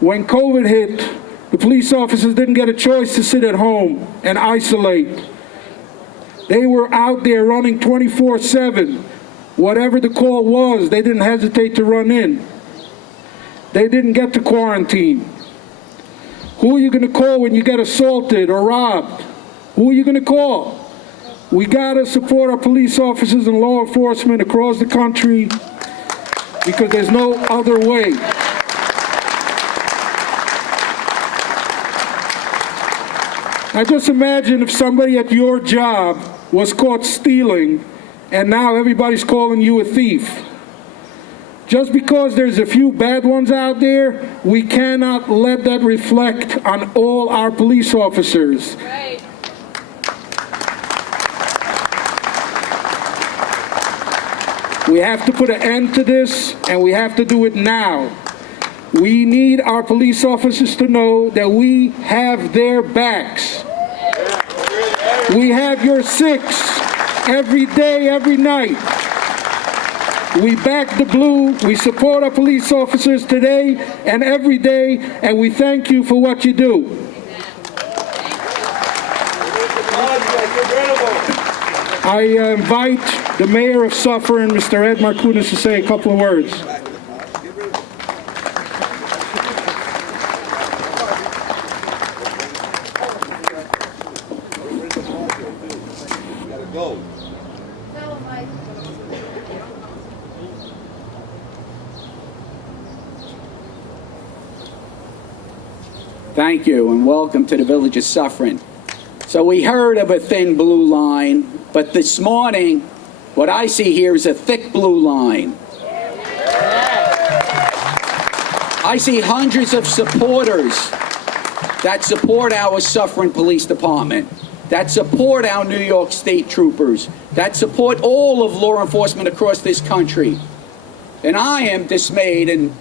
When COVID hit, the police officers didn't get a choice to sit at home and isolate. They were out there running 24/7. Whatever the call was, they didn't hesitate to run in. They didn't get to quarantine. Who are you going to call when you get assaulted or robbed? Who are you going to call? We got to support our police officers and law enforcement across the country because there's no other way. Now just imagine if somebody at your job was caught stealing and now everybody's calling you a thief. Just because there's a few bad ones out there, we cannot let that reflect on all our police officers. Right. We have to put an end to this, and we have to do it now. We need our police officers to know that we have their backs. We have your six every day, every night. We back the blue. We support our police officers today and every day, and we thank you for what you do. I invite the Mayor of Suffern, Mr. Ed Markunas, to say a couple of words. Thank you, and welcome to the Village of Suffern. So we heard of a thin blue line, but this morning, what I see here is a thick blue line. I see hundreds of supporters that support our Suffern Police Department, that support our New York State troopers, that support all of law enforcement across this country. And I am dismayed and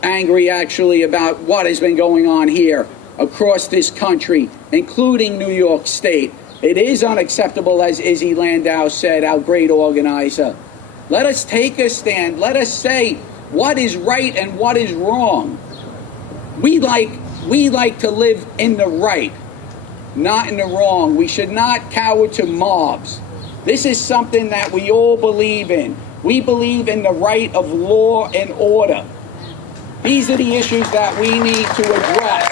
angry, actually, about what has been going on here across this country, including New York State. It is unacceptable, as Izzy Landau said, our great organizer. Let us take a stand. Let us say what is right and what is wrong. We like to live in the right, not in the wrong. We should not cower to mobs. This is something that we all believe in. We believe in the right of law and order. These are the issues that we need to address.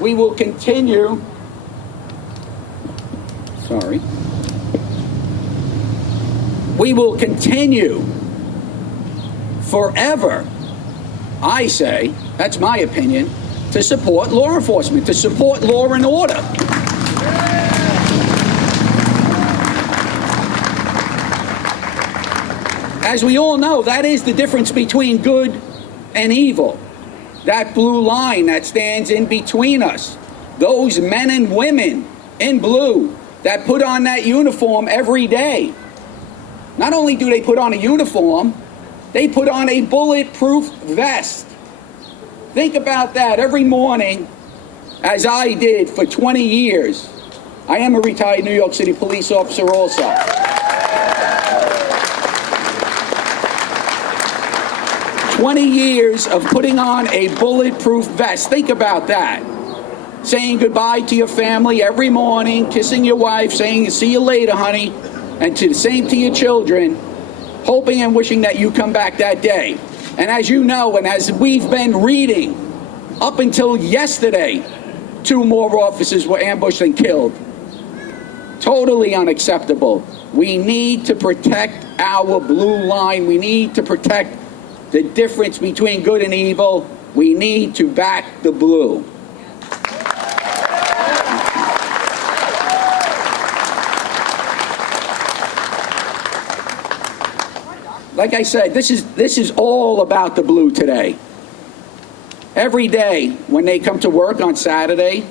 We will continue. We will continue forever, I say, that's my opinion, to support law enforcement, to support law and order. As we all know, that is the difference between good and evil. That blue line that stands in between us. Those men and women in blue that put on that uniform every day. Not only do they put on a uniform, they put on a bulletproof vest. Think about that every morning, as I did for 20 years. I am a retired New York City police officer also. 20 years of putting on a bulletproof vest. Think about that. Saying goodbye to your family every morning, kissing your wife, saying, see you later, honey, and to the same to your children, hoping and wishing that you come back that day. And as you know, and as we've been reading, up until yesterday, 2 more officers were ambushed and killed. Totally unacceptable. We need to protect our blue line. We need to protect the difference between good and evil. We need to back the blue. Like I said, this is all about the blue today. Every day when they come to work on Saturday,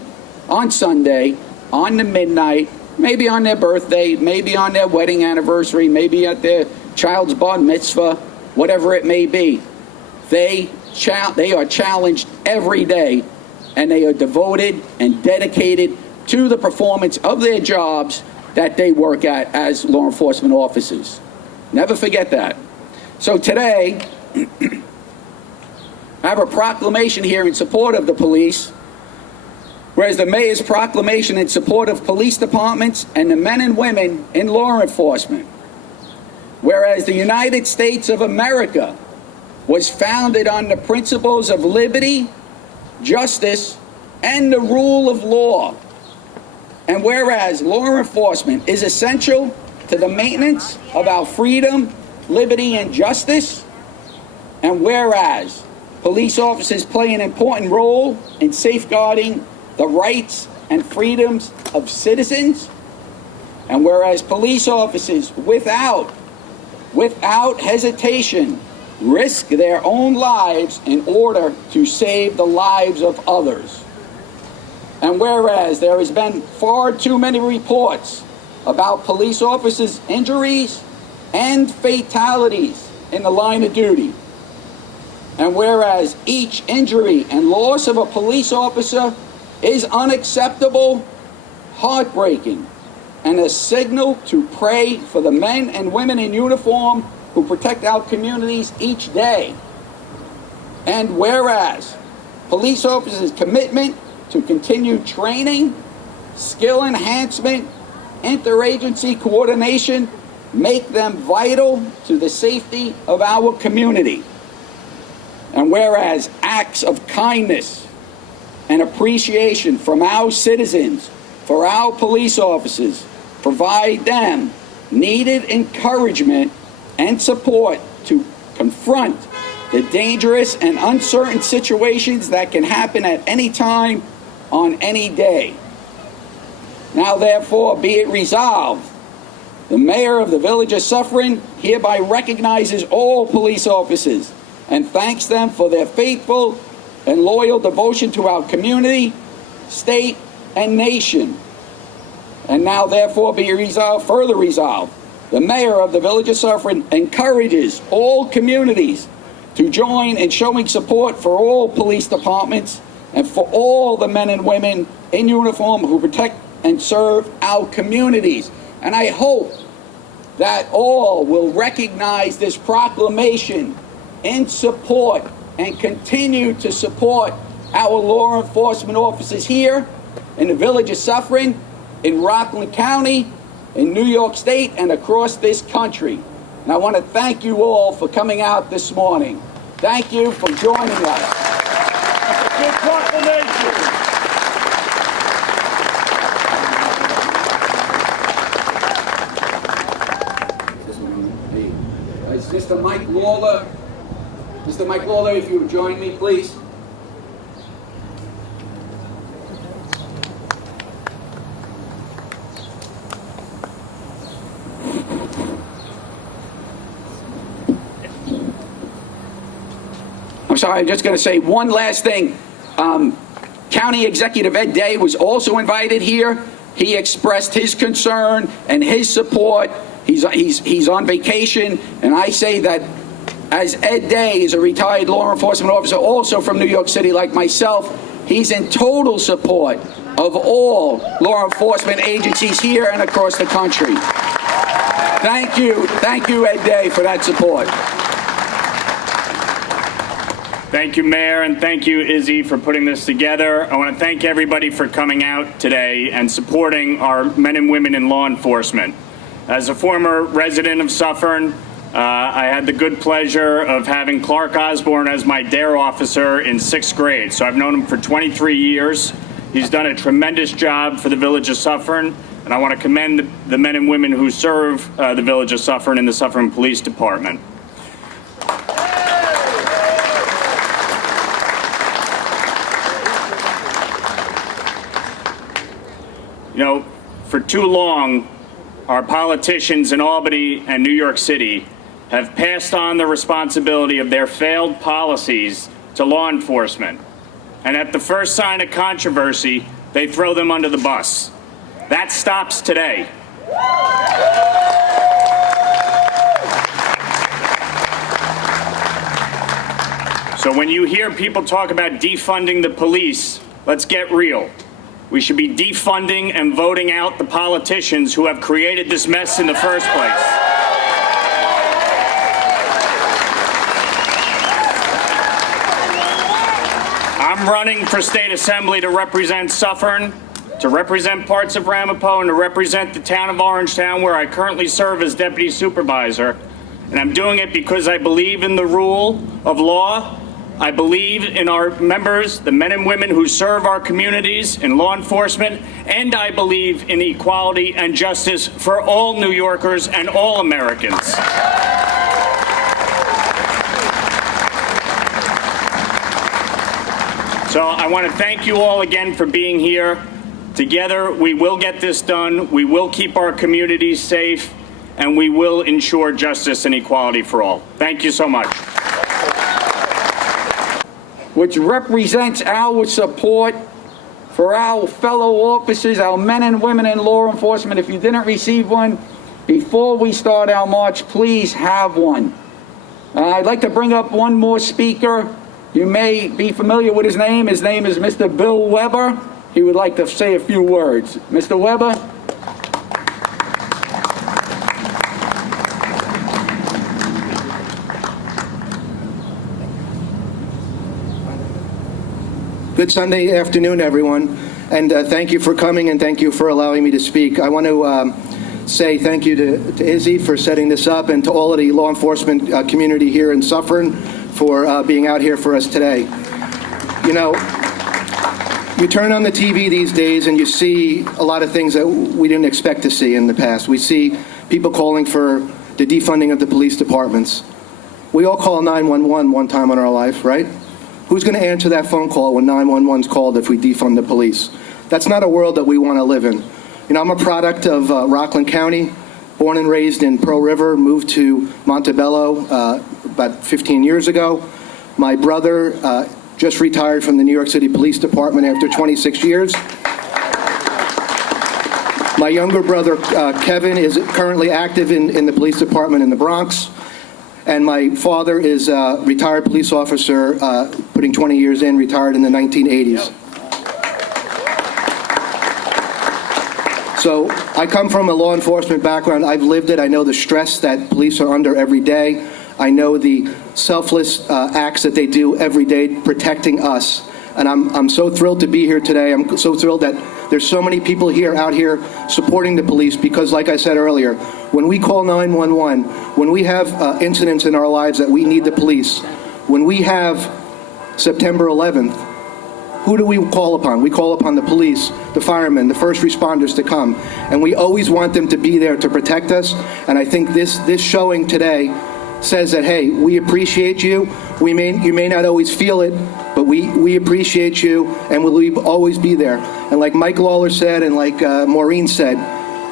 on Sunday, on the midnight, maybe on their birthday, maybe on their wedding anniversary, maybe at their child's bar mitzvah, whatever it may be, they are challenged every day, and they are devoted and dedicated to the performance of their jobs that they work at as law enforcement officers. Never forget that. So today, I have a proclamation here in support of the police, whereas the mayor's proclamation in support of police departments and the men and women in law enforcement. Whereas the United States of America was founded on the principles of liberty, justice, and the rule of law. And whereas law enforcement is essential to the maintenance of our freedom, liberty, and justice, and whereas police officers play an important role in safeguarding the rights and freedoms of citizens, and whereas police officers without hesitation risk their own lives in order to save the lives of others. And whereas there has been far too many reports about police officers' injuries and fatalities in the line of duty. And whereas each injury and loss of a police officer is unacceptable, heartbreaking, and a signal to pray for the men and women in uniform who protect our communities each day. And whereas police officers' commitment to continued training, skill enhancement, interagency coordination make them vital to the safety of our community. And whereas acts of kindness and appreciation from our citizens for our police officers provide them needed encouragement and support to confront the dangerous and uncertain situations that can happen at any time on any day. Now therefore be it resolved, the mayor of the Village of Suffern hereby recognizes all police officers and thanks them for their faithful and loyal devotion to our community, state, and nation. And now therefore be resolved, further resolved, the mayor of the Village of Suffern encourages all communities to join in showing support for all police departments and for all the men and women in uniform who protect and serve our communities. And I hope that all will recognize this proclamation in support and continue to support our law enforcement officers here in the Village of Suffern, in Rockland County, in New York State, and across this country. And I want to thank you all for coming out this morning. Thank you for joining us. It's a good proclamation. Mr. Mike Lawler. Mr. Mike Lawler, if you would join me, please. I'm sorry, I'm just going to say one last thing. County Executive Ed Day was also invited here. He expressed his concern and his support. He's on vacation, and I say that as Ed Day is a retired law enforcement officer also from New York City like myself, he's in total support of all law enforcement agencies here and across the country. Thank you, Ed Day, for that support. Thank you, Mayor, and thank you, Izzy, for putting this together. I want to thank everybody for coming out today and supporting our men and women in law enforcement. As a former resident of Suffern, I had the good pleasure of having Clark Osborne as my DARE officer in 6th grade. So I've known him for 23 years. He's done a tremendous job for the Village of Suffern, and I want to commend the men and women who serve the Village of Suffern and the Suffern Police Department. You know, for too long, our politicians in Albany and New York City have passed on the responsibility of their failed policies to law enforcement. And at the first sign of controversy, they throw them under the bus. That stops today. So when you hear people talk about defunding the police, let's get real. We should be defunding and voting out the politicians who have created this mess in the first place. I'm running for state assembly to represent Suffern, to represent parts of Ramapo, and to represent the town of Orangetown, where I currently serve as deputy supervisor. And I'm doing it because I believe in the rule of law. I believe in our members, the men and women who serve our communities in law enforcement, and I believe in equality and justice for all New Yorkers and all Americans. So I want to thank you all again for being here. Together, we will get this done. We will keep our communities safe, and we will ensure justice and equality for all. Thank you so much. Which represents our support for our fellow officers, our men and women in law enforcement. If you didn't receive one before we start our march, please have one. I'd like to bring up one more speaker. You may be familiar with his name. His name is Mr. Bill Weber. He would like to say a few words. Mr. Weber? Good Sunday afternoon, everyone, and thank you for coming and thank you for allowing me to speak. I want to say thank you to Izzy for setting this up and to all of the law enforcement community here in Suffern for being out here for us today. You know, you turn on the TV these days and you see a lot of things that we didn't expect to see in the past. We see people calling for the defunding of the police departments. We all call 911 one time in our life, right? Who's going to answer that phone call when 911's called if we defund the police? That's not a world that we want to live in. You know, I'm a product of Rockland County, born and raised in Pearl River, moved to Montebello about 15 years ago. My brother just retired from the New York City Police Department after 26 years. My younger brother, Kevin, is currently active in the police department in the Bronx. And my father is a retired police officer, putting 20 years in, retired in the 1980s. So I come from a law enforcement background. I've lived it. I know the stress that police are under every day. I know the selfless acts that they do every day protecting us. And I'm so thrilled to be here today. I'm so thrilled that there's so many people here out here supporting the police because, like I said earlier, when we call 911, when we have incidents in our lives that we need the police, when we have September 11th, who do we call upon? We call upon the police, the firemen, the first responders to come. And we always want them to be there to protect us. And I think this showing today says that, hey, we appreciate you. You may not always feel it, but we appreciate you and we'll always be there. And like Mike Lawler said and like Maureen said,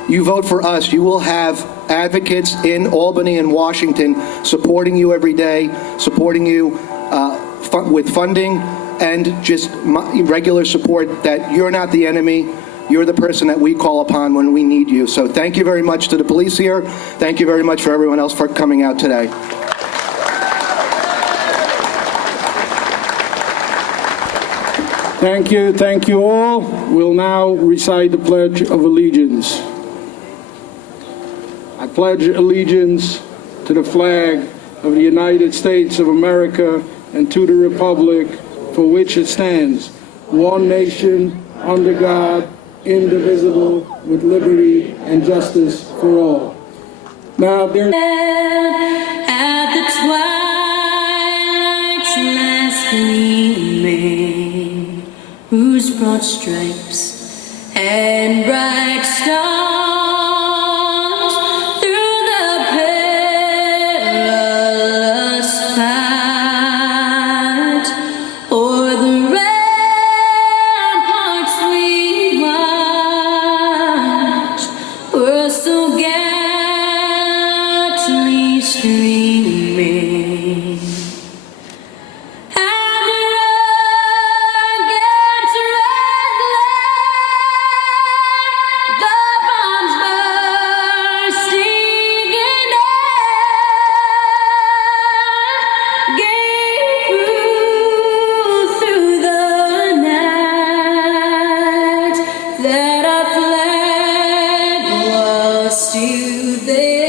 you vote for us, you will have advocates in Albany and Washington supporting you every day, supporting you with funding and just regular support, that you're not the enemy. You're the person that we call upon when we need you. So thank you very much to the police here. Thank you very much for everyone else for coming out today. Thank you all. We'll now recite the Pledge of Allegiance. I pledge allegiance to the flag of the United States of America and to the republic for which it stands, one nation, under God, indivisible, with liberty and justice for all. Now, there's... At the twilight's last gleaming, whose broad stripes and bright stars through the perilous fight o'er the ramparts we watch were so gallantly streaming. And the rugged red glare, the bombs bursting in air, gave proof through the night that our flag was still there.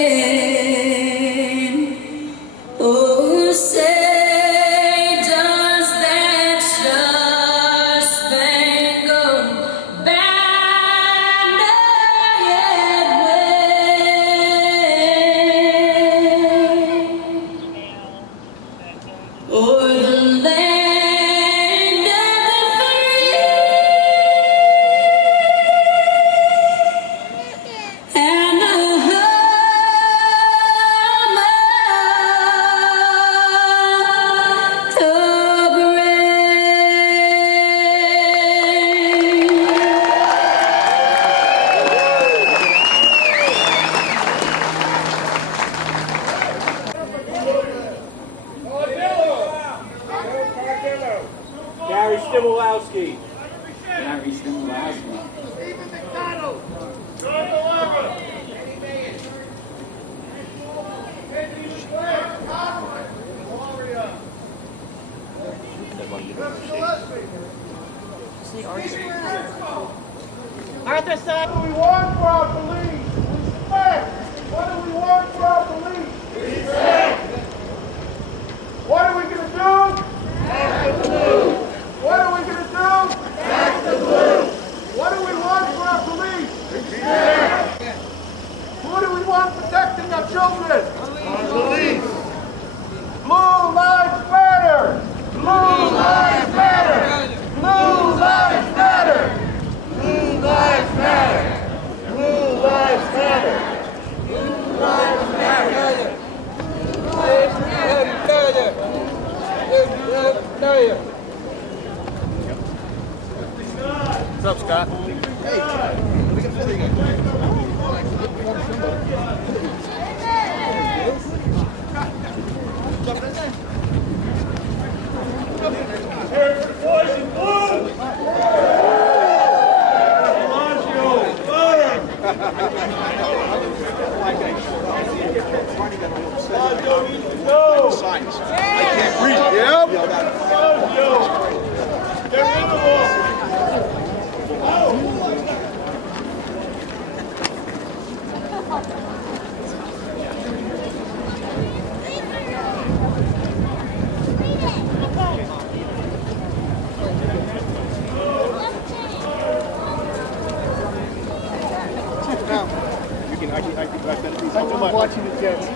Oh, say does that star Stymulowski. Gary Stymulowski. Arthur said. What do we want for our police? Respect. What do we want for our police? Respect. What are we going to do? Act the blue. What are we going to do? Act the blue. What do we want for our police? Respect. Who do we want protecting our children? Our police. Blue lives matter. Blue lives matter. Blue lives matter. Blue lives matter. Blue lives matter. Blue lives matter. What's up, Scott? Boys in blue! I'm watching the Jets.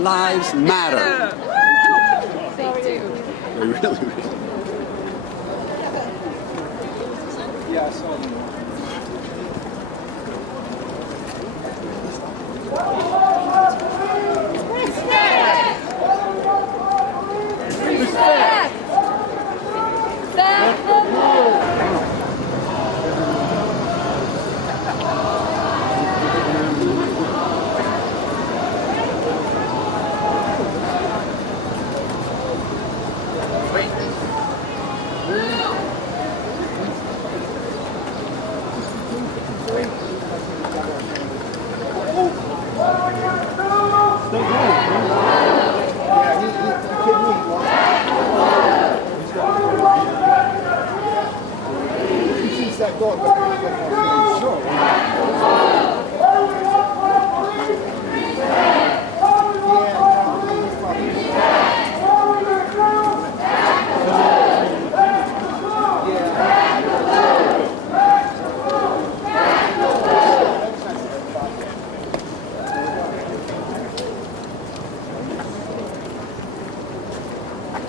Lives matter. Yeah, I saw them. Respect! Back the blue!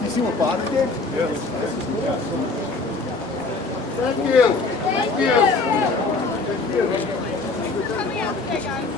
You see what Bobby did? Yes. Thank you. Thank you. Thank you. Coming out there, guys.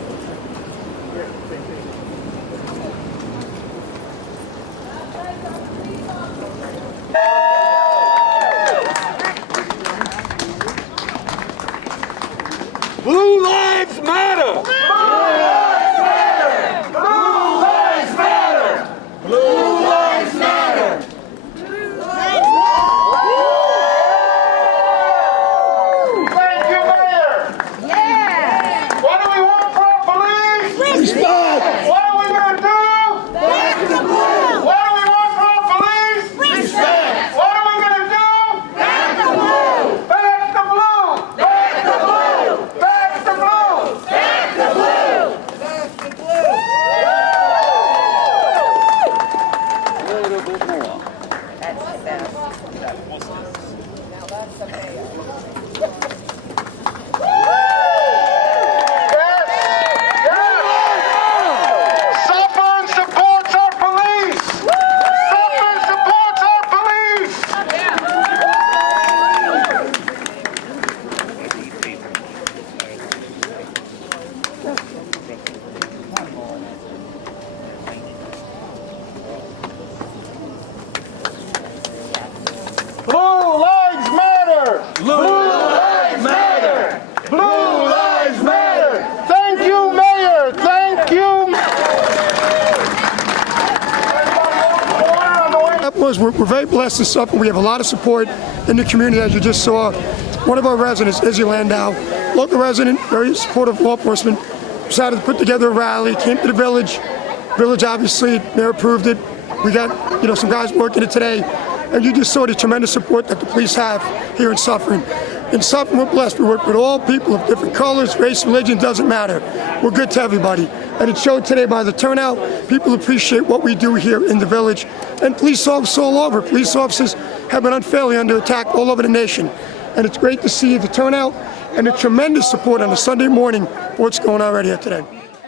knows we're very blessed in Suffern. We have a lot of support in the community, as you just saw. One of our residents, Izzy Landau, local resident, very supportive of law enforcement, decided to put together a rally, came to the village. Village, obviously, mayor approved it. We got, some guys working it today. And you just saw the tremendous support that the police have here in Suffern. In Suffern, we're blessed. We work with all people of different colors, race, religion, doesn't matter. We're good to everybody. And it showed today by the turnout. People appreciate what we do here in the village. And police officers all over. Police officers have been unfairly under attack all over the nation. And it's great to see the turnout and the tremendous support on a Sunday morning for what's going on right here today.